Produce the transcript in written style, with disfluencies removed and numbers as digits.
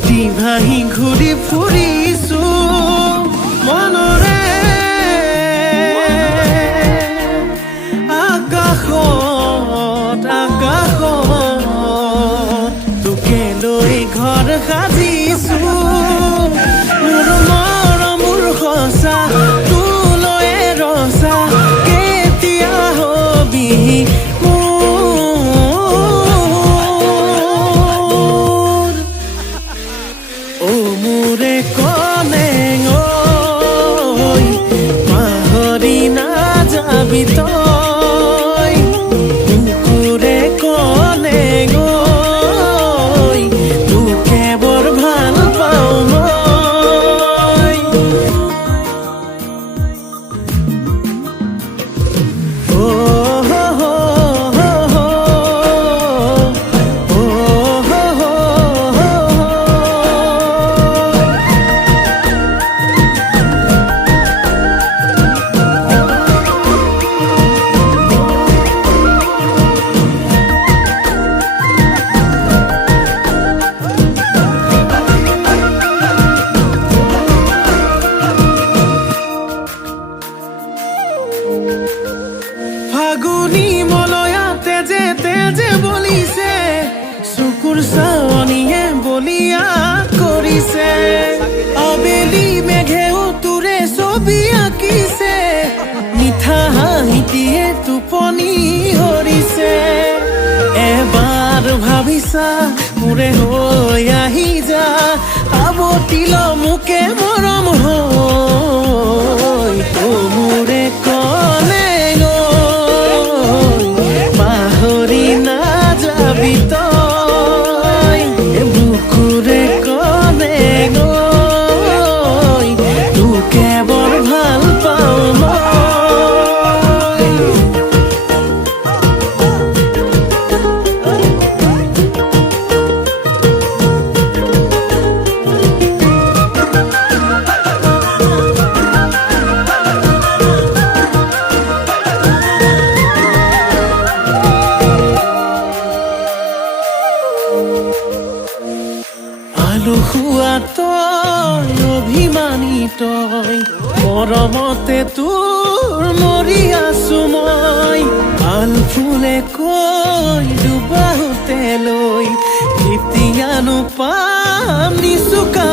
স্মৃতি ভাহি ঘূৰি ফুৰিছো মনৰে আকাশত তোকে লৈ ঘৰ সাজিছো মোৰ মৰম মোৰ সঁচা তোলৈ ৰচা কেতিয়া হবি মোৰে কলেং পাহৰি নাযাবি তই কুকুৰে কলেং তোকে বৰ ভাল পাওঁ মই ফাগুনি মলয়াতে তেজে বলিছে চকুৰ চাৱনিয়ে বলিয়া কৰিছে আবেলি মেঘেও তোৰে ছবি আঁকিছে মিঠা হাঁহিটিয়ে টোপনি হৰিছে এবাৰ ভাবিছা মোৰে হৈ আহি যা আৱতিল মোকে মৰম হৈ মোৰে কলে পাহৰি নাযাবি তই বুকুৰে কলে তোকে বৰ ভাল পাওঁ মই আলসুৱা তই অভিমানী তই মৰমতে তোৰ মৰি আছো মই আল ফুলে কৈ ডুবাওতে লৈ কেতিয়ানো পাম নিচুকা